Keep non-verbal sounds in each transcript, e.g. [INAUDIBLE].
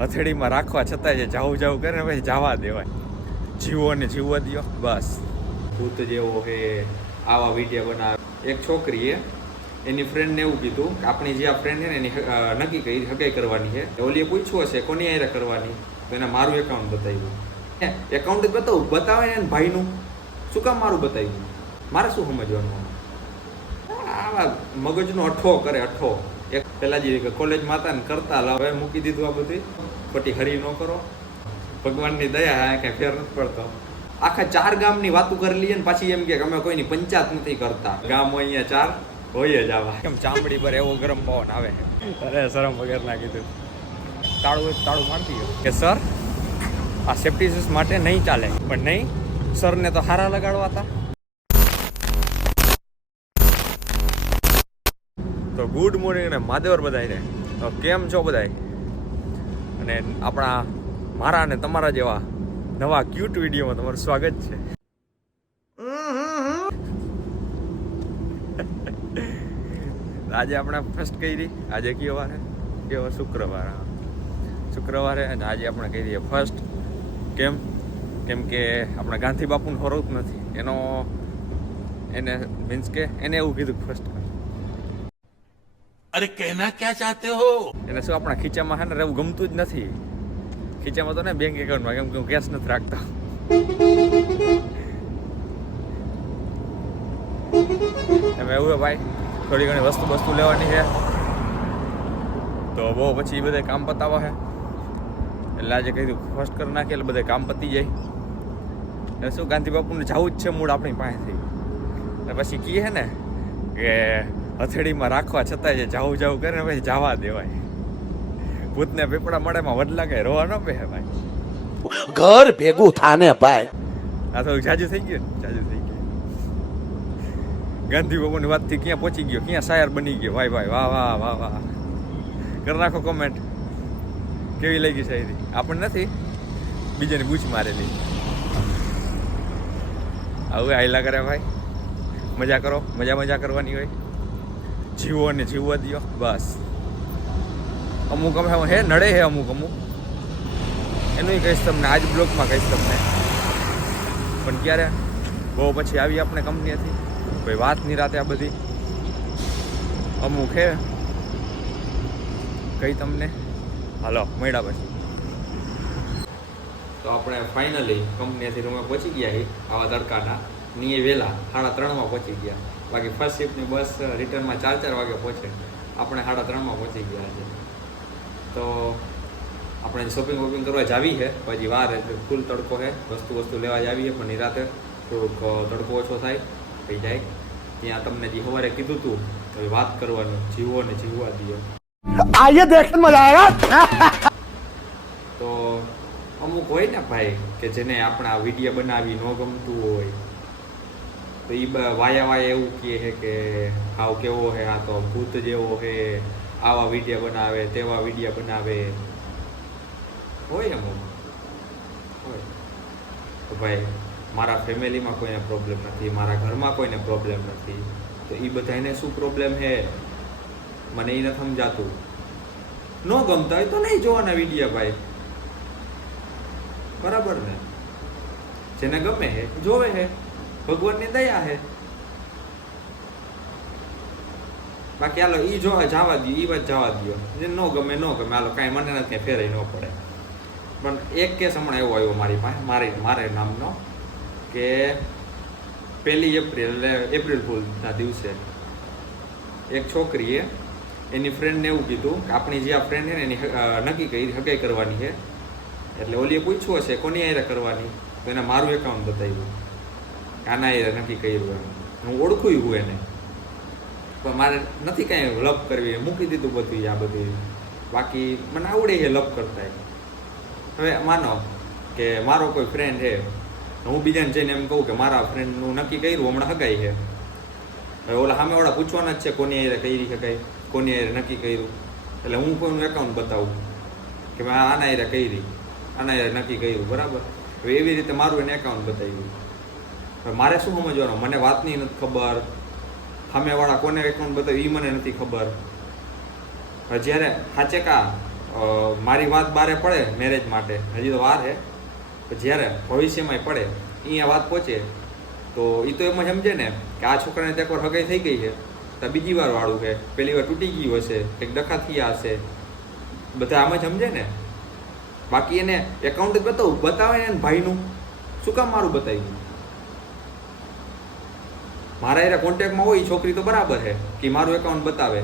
હથેળીમાં રાખવા છતાં જે જાવું જાવું કરે ને પછી જવા દેવાય. જીવો ને જીવવા દો બસ. ભૂત જેવો હે, આવા વીડિયો બનાવે. એક છોકરીએ એની ફ્રેન્ડને એવું કીધું કે આપણી જે આ ફ્રેન્ડ છે ને એની નક્કી કરી, હગાઈ કરવાની છે. ઓલીએ પૂછ્યું હશે, કોની આયરે કરવાની? તો એને મારું એકાઉન્ટ બતાવ્યું. હે એકાઉન્ટ બતાવું? બતાવે ને ભાઈનું. શું કામ મારું બતાવ્યું? મારે શું સમજવાનું આવા મગજનો અઠો કરે, અઠો. એક પેલા જે કોલેજમાં હતા કરતા હવે મૂકી દીધું આ બધું ખોટી હરી ન કરો. ભગવાનની દયા હા કઈ ફેર નથી પડતો. આખા ચાર ગામની વાતો કરી લઈએ ને પાછી એમ કે અમે કોઈની પંચાયત નથી કરતા. ગામ હોય અહીંયા ચાર, હોય જ આવા. કેમ ચામડી પર એવો ગરમ પવન આવે? અરે, શરમ વગર ના કીધું. તાળું તાળું માનતી ગયો કે સર, આ સેફ્ટી માટે નહીં ચાલે. પણ નહીં, સરને તો હારા લગાડવા હતા તો ગુડ મોર્નિંગ અને માદેવર બધાને તો કેમ છો બધાય? અને આપણા મારા અને તમારા જેવા નવા ક્યુટ વિડીયોમાં તમારું સ્વાગત છે. [LAUGHS] આજે આપણે ફર્સ્ટ કરી. આજે કયો વારે? કયો શુક્રવાર શુક્રવારે અને આજે આપણે કહી દઈએ ફર્સ્ટ કેમ? કેમ કે આપણા ગાંધી બાપુનું જ નથી. એનો, એને મીન્સ કે એને એવું કીધું ફર્સ્ટ અરે કહેના ક્યાં ચાહતે હો? એને શું આપણા ખીચામાં હે ને રહેવું ગમતું જ નથી? ખીચામાં તો ને બેંક એકાઉન્ટમાં કેમ કે હું કેશ નથી રાખતો. એમાં એવું હે ભાઈ, થોડી ઘણી વસ્તુ વસ્તુ લેવાની છે. તો બહુ પછી એ બધે કામ પતાવા છે. એટલે આજે કહી દઉં ફર્સ્ટ કરી નાખીએ, એટલે બધે કામ પતી જાય. એટલે શું ગાંધી બાપુને જવું જ છે મૂળ આપણી પાસેથી. પછી કીએ ને કે હથેળીમાં રાખવા છતાંય જે જાવું જાવું કરે ને ભાઈ જવા દેવાય. ભૂતને પીપળા મળે માં વડલા કઈ રોવા ન બે ભાઈ. ઘર ભેગું થાને ભાઈ. આ તો જાજુ થઈ ગયું જાજુ થઈ ગયું. ગાંધી બાબુની વાતથી ક્યાં પહોંચી ગયો? ક્યાં શાયર બની ગયો? ભાઈ ભાઈ વાહ વાહ વાહ વાહ. કરી નાખો કોમેન્ટ કેવી લાગી શાયરી? આપણને નથી. બીજાની બૂચ મારેલી. આવું આયલા કરે ભાઈ. મજા કરો મજા મજા કરવાની હોય. જીવો ને જીવવા દો બસ. અમુક અમે હે, નડે હે અમુક અમુક. એનું કહીશ તમને, આજ બ્લોગમાં કહીશ તમને. પણ ક્યારે? બહુ પછી આવી આપણે કંપનીથી કોઈ વાત નહીં રાતે આ બધી. અમુક હે. કઈ તમને? હાલો, મળ્યા પછી. તો આપણે ફાઇનલી કંપનીથી રૂમે પહોંચી ગયા આવા તડકાના. નીએ વહેલા સાડા ત્રણમાં પહોંચી ગયા. બાકી ફર્સ્ટ શિફ્ટની બસ uh, રિટર્નમાં ચાર ચાર વાગે પહોંચે. આપણે સાડા ત્રણમાં પહોંચી ગયા છે. તો આપણે શોપિંગ વોપિંગ કરવા જાવી છે પછી વાર ફૂલ તડકો છે. વસ્તુ વસ્તુ લેવા જાવીએ પણ નિરાતે થોડુંક uh, તડકો ઓછો થાય થઈ જાય. ત્યાં તમને જે સવારે કીધું તું હવે વાત કરવાનું જીવો ને જીવવા દઈએ તો અમુક હોય ને ભાઈ કે જેને આપણા વીડિયો બનાવી ન ગમતું હોય તો એ વાયા વાયા એવું કહે છે કે હાવ કેવો છે આ તો ભૂત જેવો છે, આવા વિડીયા બનાવે, તેવા વિડીયા બનાવે. હોય અમુક હોય. તો ભાઈ, મારા ફેમિલીમાં કોઈને પ્રોબ્લેમ નથી, મારા ઘરમાં કોઈને પ્રોબ્લેમ નથી. તો એ બધાને શું પ્રોબ્લેમ છે? મને એ નથી સમજાતું. ન ગમતા હોય તો નહીં જોવાના વિડીયા ભાઈ. બરાબર ને? જેને ગમે હે જોવે હે ભગવાનની દયા હે. બાકી હાલો, ઈ જો જવા દો ઈ વાત જવા દો જે ન ગમે ન ગમે, હાલો, કાંઈ મને નથી, કાંઈ ફેરાઈ ન પડે. પણ એક કેસ હમણાં એવો આવ્યો મારી પાસે, મારી, મારે નામનો, કે પહેલી એપ્રિલ એપ્રિલ ફૂલના દિવસે એક છોકરીએ એની ફ્રેન્ડને એવું કીધું કે આપણી જે આ ફ્રેન્ડ છે ને, એની નક્કી કરી, હગાઈ કરવાની છે. એટલે ઓલીએ પૂછ્યું હશે, કોની આયરે કરવાની? તો એને મારું એકાઉન્ટ બતાવ્યું. કે આના હારે નક્કી કર્યું એમ. હું ઓળખું હું એને. પણ મારે નથી કાંઈ લપ કરવી. મૂકી દીધું બધું આ બધું. બાકી મને આવડે છે લપ કરતા હવે માનો કે મારો કોઈ ફ્રેન્ડ છે. હું બીજાને જઈને એમ કહું કે મારા ફ્રેન્ડનું નક્કી કર્યું, હમણાં હગાઈ છે. હવે ઓલા સામે વાળા પૂછવાના જ છે કોની હારે કરી શકાય, કોની હારે નક્કી કર્યું. એટલે હું કોઈનું એકાઉન્ટ બતાવું કે મેં આના હારે કરી. આના હારે નક્કી કર્યું. બરાબર? હવે એવી રીતે મારું એને એકાઉન્ટ બતાવ્યું. મારે શું સમજવાનું? મને વાતની નથી ખબર. સામેવાળા કોને એકાઉન્ટ બતાવ્યું એ મને નથી ખબર. જ્યારે સાચે કા મારી વાત બારે પડે મેરેજ માટે, હજી તો વાર છે જ્યારે ભવિષ્યમાં પડે અહીંયા વાત પહોંચે, તો એ તો એમ જ સમજે ને કે આ છોકરાને ત્યાં એકવાર હગાઈ થઈ ગઈ છે. તો બીજી વાર વાળું છે. પેલી વાર તૂટી ગયું હશે, કંઈક ડખા થયા હશે. બધા આમ જ સમજે ને? બાકી એને એકાઉન્ટ જ બતાવું. બતાવે ને ભાઈનું. શું કામ મારું બતાવ્યું? મારા એરા કોન્ટેક્ટમાં હોય છોકરી તો બરાબર છે, કે મારું એકાઉન્ટ બતાવે.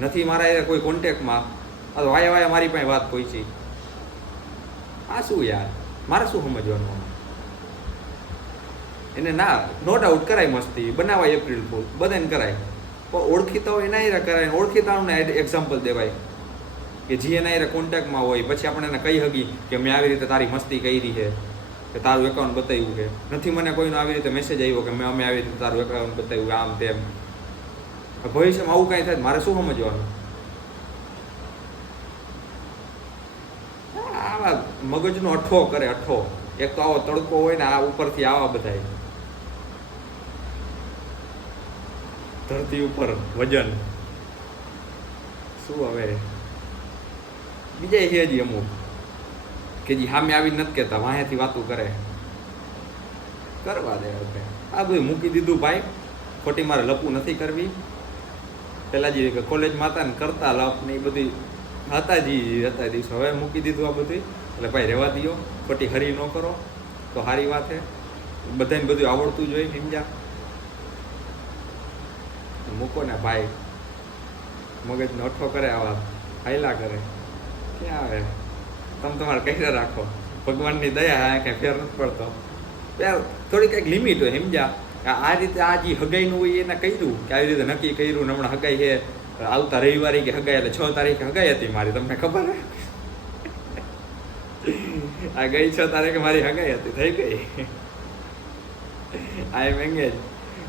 નથી મારા એરા કોઈ કોન્ટેક્ટમાં, આ તો વાયા વાયા મારી પાસે વાત પહોંચી આ શું યાર? મારે શું સમજવાનું એને ના નો ડાઉટ કરાય મસ્તી, બનાવાય એપ્રિલ ફૂલ બધાને કરાય. પણ ઓળખીતા હોય એના એરા કરાય, ઓળખીતાઓને એક્ઝામ્પલ દેવાય. કે જે એના એરા કોન્ટેક્ટમાં હોય, પછી આપણે એને કહી હકી કે મેં આવી રીતે તારી મસ્તી કરી છે. કે તારું એકાઉન્ટ બતાવ્યું છે. નથી મને કોઈનો આવી રીતે મેસેજ આવ્યો કે મેં અમે આવી રીતે તારું એકાઉન્ટ બતાવ્યું, આમ તેમ. ભવિષ્યમાં આવું કાંઈ થાય મારે શું સમજવાનું? આવા મગજનો અઠ્ઠો કરે અઠ્ઠો એક તો આવો તડકો હોય ને આ ઉપરથી આવા બધાય. ધરતી ઉપર વજન. શું હવે? બીજા હજી અમુક. કે જે સામે આવી નથી કહેતા, વાંહેથી વાતું કરે. કરવા દે હવે. આ બધું મૂકી દીધું ભાઈ. ખોટી મારે લપું નથી કરવી. પેલા જે કોલેજમાં હતા ને કરતા લપ ને એ બધી હતા જી, હતા દિવસો. હવે મૂકી દીધું આ બધું એટલે ભાઈ રહેવા દો ખોટી હરી ન કરો. તો સારી વાત છે. બધાને બધું આવડતું જ હોય, સમજ્યા? મૂકો ને ભાઈ. મગજનો અઠ્ઠો કરે આવા. હાયલા કરે. ક્યાં આવે? તમે તમારે કહી રાખો? ભગવાનની દયા હા કાંઈ ફેર નથી પડતો? થોડી કંઈક લિમિટ હોય, સમજ્યા? આ રીતે આ જે હગાઈનું હોય એને કહ્યું કે આવી રીતે નક્કી કર્યું, ને હમણાં હગાઈ છે. આવતા રવિવારે કે હગાઈ, એટલે છ તારીખે હગાઈ હતી મારી, તમને ખબર આ ગઈ છ તારીખે મારી હગાઈ હતી, થઈ ગઈ? આઈ એમ એંગેજ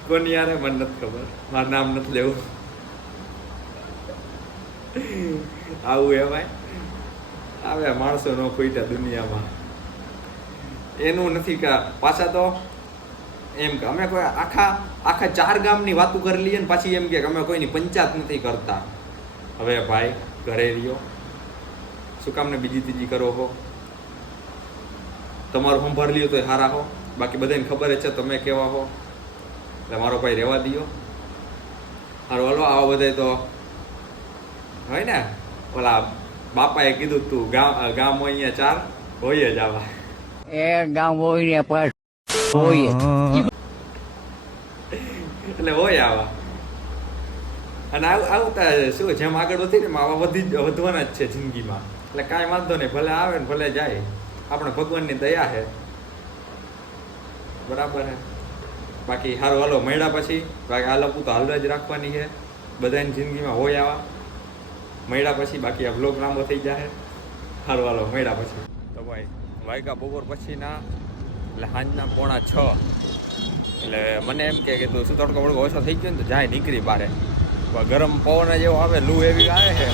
કોની યારે મને નથી ખબર. મારું નામ નથી લેવું. આવું ભાઈ? આવે માણસો નો ખોઈટા દુનિયામાં. એનું નથી કે પાછા તો એમ કે અમે કોઈ આખા આખા ચાર ગામની વાતો કરી લઈએ ને પાછી એમ કે અમે કોઈની પંચાયત નથી કરતા. હવે ભાઈ, ઘરે રહ્યો. શું કામને બીજી ત્રીજી કરો હો? તમારું સંભાળ લ્યો તો હારા હો. બાકી બધાને ખબર છે, તમે કેવા હો. એટલે મારો ભાઈ રહેવા દો હારો, હલો, આવો બધે તો. હોય ને? ઓલા બાપાએ કીધું તું ગામ ગામ હોય અહીંયા ચાર હોય જ આવા. એ ગામ હોય ને પણ હોય એટલે હોય આવા. અને આવું આવું શું જેમ આગળ વધી ને આવા વધી વધવાના જ છે જિંદગીમાં. એટલે કાંઈ વાંધો નહીં ભલે આવે ને ભલે જાય. આપણે ભગવાનની દયા છે. બરાબર છે? બાકી સારું હાલો મળ્યા પછી. બાકી આ લપુ તો હાલવા જ રાખવાની છે. બધાની જિંદગીમાં હોય આવા. મળ્યા પછી બાકી આ બ્લોગ લાંબો થઈ જાય સારું હાલો, મળ્યા પછી. તો ભાઈ વાયગા બપોર પછીના, એટલે સાંજના પોણા છ. એટલે મને એમ કે તું શું તડકો વડકો ઓછો થઈ ગયો ને તો જાય નીકળી બારે. ગરમ પવન જેવો આવે, લૂ એવી આવે છે.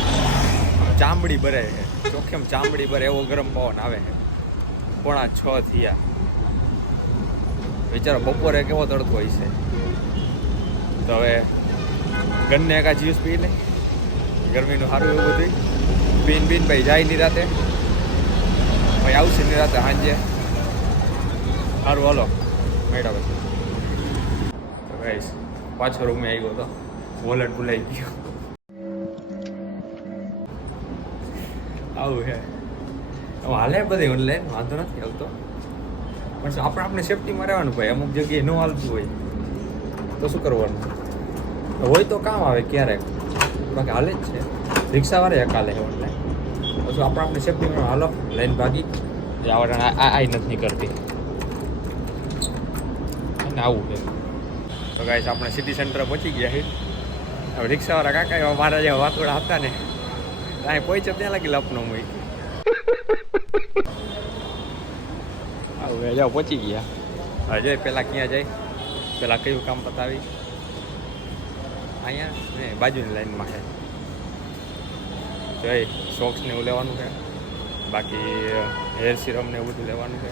ચામડી ભરે છે. ચોખ્ખેમ ચામડી ભરે એવો ગરમ પવન આવે છે. પોણા છ થયા. વિચારો, બપોરે કેવો તડકો હોય છે તો હવે ગન્ને એકા જ્યુસ પી લે. ગરમીનું સારું એવું બધું પીન પીન ભાઈ જાય નિરાતે ભાઈ આવશે નિરાતે સાંજે. સારું, હાલો. મેળા પછી. ગાઈશ પાછો રૂમે આવ્યો હતો. વોલેટ ભૂલાઈ ગયો. આવું છે. હાલે બધી ઓનલાઈન વાંધો નથી આવતો પણ આપણે આપણે સેફટીમાં રહેવાનું ભાઈ, અમુક જગ્યાએ ન હાલતું હોય. તો શું કરવાનું? હોય તો કામ આવે ક્યારેક. બાકી હાલે જ છે. રિક્ષાવાળા એક હાલે ઓનલાઈન પછી આપણે આપણે સેફટીમાં હાલો, લાઈન ભાગી. જે આઈ નથી કરતી અને આવું છે. તો ગાઈસ આપણે સિટી સેન્ટર પહોંચી ગયા છે. હવે રિક્ષાવાળા કાકા એવા મારા જે વાતોડા હતા ને અહીં પહોંચ્યો ત્યાં લાગી લપનો મૂકી આવું જાઓ, પહોંચી ગયા. હજે પહેલાં ક્યાં જાય? પહેલાં કયું કામ પતાવી? અહીંયા ને બાજુની લાઈનમાં છે. જોઈ સોક્સને એવું લેવાનું છે. બાકી હેર સિરમ ને એવું બધું લેવાનું છે.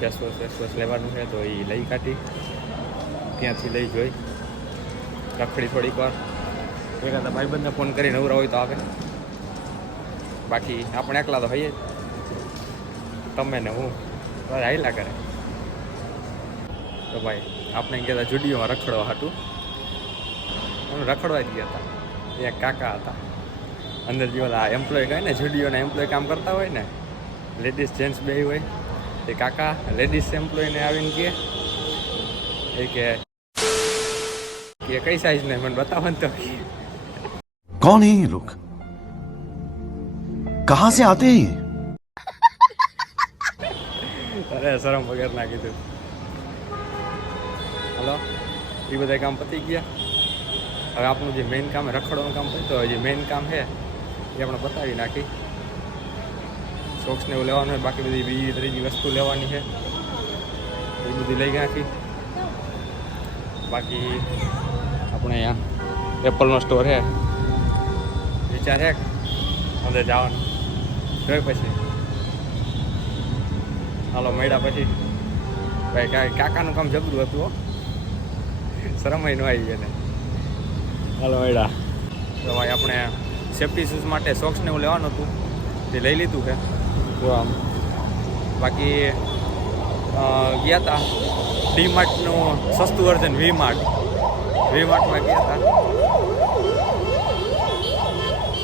ફેસવોશ ફેસવોશ લેવાનું છે, તો એ લઈ કાઢી. ત્યાંથી લઈ જોઈ. રખડી થોડીક વાર. એકાદા ભાઈબંધને ફોન કરી નવરા હોય તો આવે બાકી, આપણે એકલા તો હઈએ જ. તમે ને હું. હાઈલા કરે. તો ભાઈ, આપણે ગયા જુડીઓમાં રખડવા હતું રખડવા જ ગયા હતા એક કાકા હતા અંદર જે ઓલા એમ્પ્લોય કહે ને જુડીઓના એમ્પ્લોય કામ કરતા હોય ને લેડીઝ જેન્ટ્સ બે હોય એ કાકા લેડીઝ એમ્પ્લોયને આવીને કહે એ કે કે કઈ સાઈઝ ને મને બતાવો ને તો कौन है ये लोग कहां से आते हैं ये? અરે શરમ વગર ના કીધું હલો એ બધા કામ પતી ગયા હવે આપણું જે મેઇન કામ, રખડવાનું કામ પતું હવે જે મેઇન કામ છે, એ આપણે બતાવી નાખી. સોક્સને એવું લેવાનું હોય, બાકી બધી બીજી ત્રીજી વસ્તુ લેવાની છે. એ બધી લઈ નાખી. બાકી આપણે અહીંયા એપલનો સ્ટોર છે. વિચાર છે. અંદર જવાનું. જોઈ પછી. હાલો, મળ્યા પછી. ભાઈ, કાંઈ કાકાનું કામ જબરું હતું શરમ ન આવી એને. હાલો એડા તો ભાઈ આપણે સેફ્ટી શૂઝ માટે સોક્સ ને એવું લેવાનું હતું. તે લઈ લીધું છે. જો આમ. બાકી ગયા હતા ડી માર્ટનું સસ્તું વર્ઝન વી માર્ટ વી માર્ટમાં ગયા હતા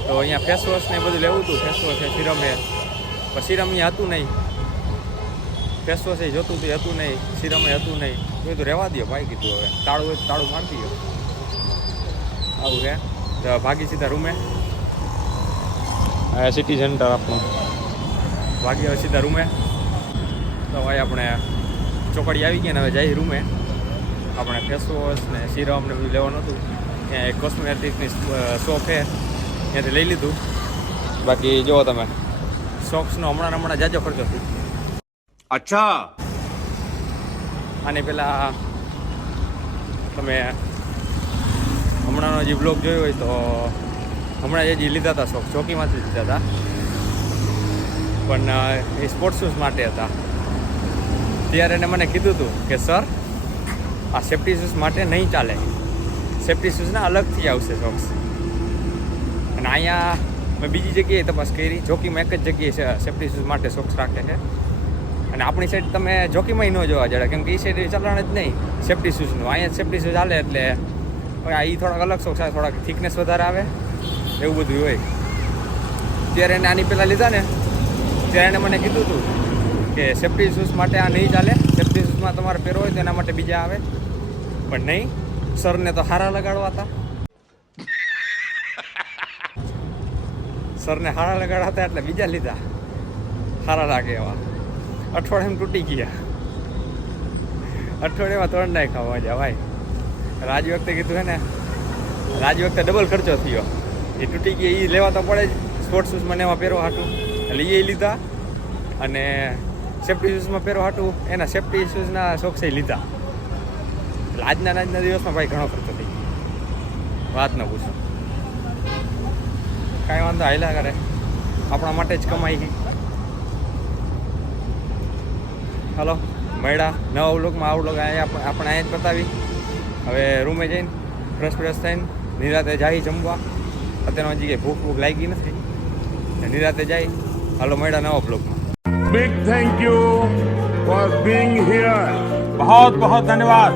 તો અહીંયા ફેસ વોશ ને બધું લેવું હતું. ફેસ વોશ છે સિરમ એ. પણ સિરમ અહીંયા હતું નહીં. ફેસ વોશ એ જોતું હતું હતું નહીં. સિરમ એ હતું નહીં. એ તો રહેવા દો ભાઈ કીધું હવે. તાળું હોય તાળું મારતી ગયો આવું છે. તો ભાગી સીધા રૂમે. સિટી સેન્ટર આપણું. ભાગી હવે સીધા રૂમે. તો ભાઈ આપણે ચોકડી આવી ગયા ને હવે જઈ રૂમે. આપણે ફેસવોશ ને સિરમ ને બધું લેવાનું હતું. ત્યાં એક કોસ્મેટિકની શોપ છે. ત્યાંથી લઈ લીધું. બાકી જુઓ તમે. શોપ્સનો હમણાં હમણાં જાજો ખર્ચો. થયો અચ્છા. અને પેલા તમે હમણાંનો જે બ્લોગ જોયો હોય તો હમણાં જે જે લીધા હતા શોખ, ચોકીમાંથી લીધા હતા. પણ એ સ્પોર્ટ્સ શૂઝ માટે હતા. ત્યારે એને મને કીધું હતું કે, સર, આ સેફ્ટી શૂઝ માટે નહીં ચાલે. સેફ્ટી શૂઝના અલગથી આવશે શોક્સ અને અહીંયા મેં બીજી જગ્યાએ તપાસ કરી. જોકીમાં એક જ જગ્યાએ સેફ્ટી શૂઝ માટે શોક્સ રાખે છે. અને આપણી સાઈડ તમે જોખીમાં ન જોવા જડે કેમ કે એ સાઈડ ચલણ જ નહીં. સેફ્ટી શૂઝનું અહીંયા સેફ્ટી શૂઝ હાલે એટલે આ એ થોડાક અલગ શોખ સાથે થોડાક થિકનેસ વધારે આવે, એવું બધું હોય. ત્યારે એને આની પહેલાં લીધા ને, ત્યારે એને મને કીધું હતું કે સેફ્ટી શૂઝ માટે આ નહીં ચાલે સેફ્ટી શૂઝમાં તમારે પહેરવો હોય તો એના માટે બીજા આવે. પણ નહીં, સરને તો હારા લગાડવા હતા. સરને હારા લગાડવા હતા એટલે બીજા લીધા. હારા લાગે એવા. અઠવાડિયામાં તૂટી ગયા. અઠવાડિયામાં ત્રણ નાખ્યા મજા, ભાઈ. રાજ વખતે કીધું હે ને રાજ વખતે ડબલ ખર્ચો થયો. એ તૂટી ગઈ એ લેવા તો પડે જ. સ્પોર્ટ શૂઝ મને એમાં પહેરવા હાટું. એટલે એ લીધા. અને સેફ્ટી શૂઝમાં પહેરવા હાટું. એના સેફ્ટી શૂઝના શોખસે લીધા. એટલે આજના આજના દિવસમાં ભાઈ ઘણો ખર્ચો થઈ ગયો. વાત ન પૂછો. કાંઈ વાંધો હાલ્યા કરે. આપણા માટે જ કમાઈ ગઈ હલો, મળ્યા નવા વ્લોગમાં આ વ્લોગ આપણે અહીંયા જ બતાવી. હવે રૂમે જઈને ફ્રેશ ફ્રેશ થઈને નિરાતે જાય જમવા. અત્યારે હજી કંઈ ભૂખ ભૂખ લાગી નથી. નિરાતે જાય હાલો મળ્યા નવા બ્લોગમાં big thank you for being here બહુ બહુ ધન્યવાદ